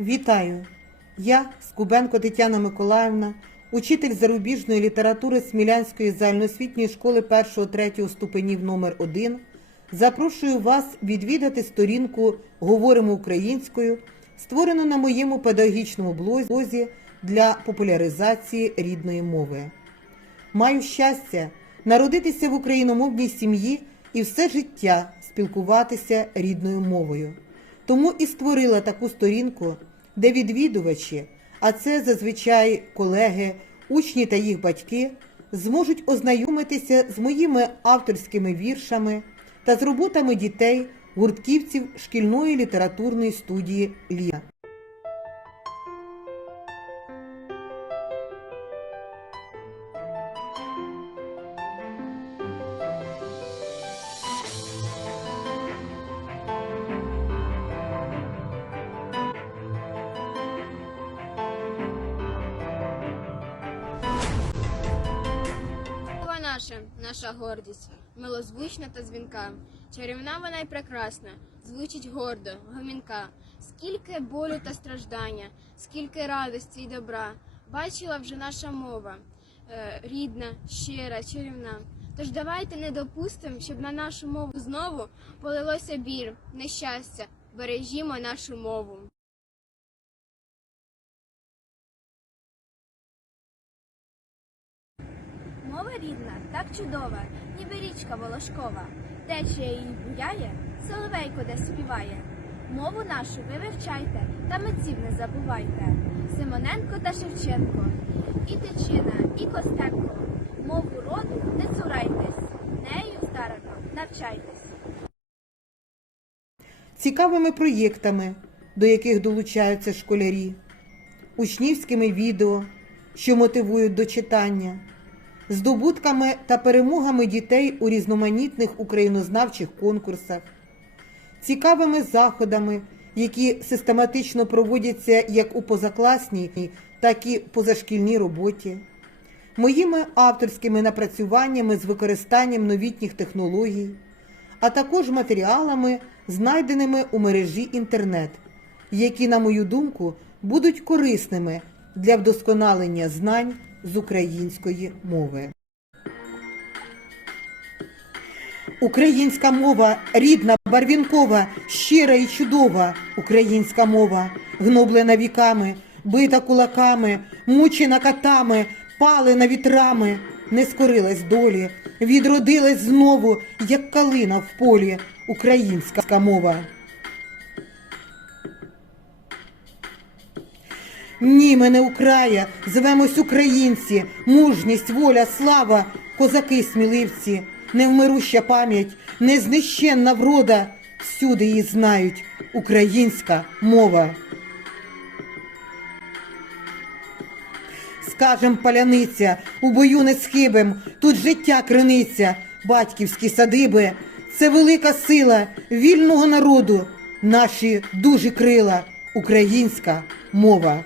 Вітаю! Я Скубенко Тетяна Миколаївна, учитель зарубіжної літератури Смілянської загальноосвітньої школи 1-3 ступенів номер 1 Запрошую вас відвідати сторінку Говоримо українською, створену на моєму педагогічному блозі для популяризації рідної мови. Маю щастя народитися в україномовній сім'ї і все життя спілкуватися рідною мовою. Тому і створила таку сторінку, де відвідувачі, а це зазвичай колеги, учні та їх батьки, зможуть ознайомитися з моїми авторськими віршами та з роботами дітей, гуртківців шкільної літературної студії Лія. Наша, наша гордість, милозвучна та дзвінка, чарівна вона й прекрасна, звучить гордо, гомінка. Скільки болю та страждання, скільки радості й добра, бачила вже наша мова, е, рідна, щира, чарівна. Тож давайте не допустимо, щоб на нашу мову знову полилося біль, нещастя, бережімо нашу мову. Мова рідна, так чудова, ніби річка волошкова, течія її буяє, соловейко де співає. Мову нашу ви вивчайте, та митців не забувайте. Симоненко та Шевченко, і Тичина, і Костенко. Мову роду не цурайтесь, нею старано навчайтесь. цікавими проєктами, до яких долучаються школярі, учнівськими відео, що мотивують до читання, здобутками та перемогами дітей у різноманітних українознавчих конкурсах, цікавими заходами, які систематично проводяться як у позакласній, так і позашкільній роботі, моїми авторськими напрацюваннями з використанням новітніх технологій а також матеріалами, знайденими у мережі інтернет, які, на мою думку, будуть корисними для вдосконалення знань з української мови. Українська мова рідна, барвінкова, щира і чудова. Українська мова, гноблена віками, бита кулаками, мучена катами, палена вітрами, не скорилась долі, відродилась знову, як калина в полі, українська мова. Ні, ми не Украя, звемось українці, мужність, воля, слава, козаки сміливці, невмируща пам'ять, незнищенна врода, всюди її знають, українська мова. Скажем, паляниця, у бою не схибим, тут життя криниця, батьківські садиби, це велика сила вільного народу, наші дужі крила, українська мова.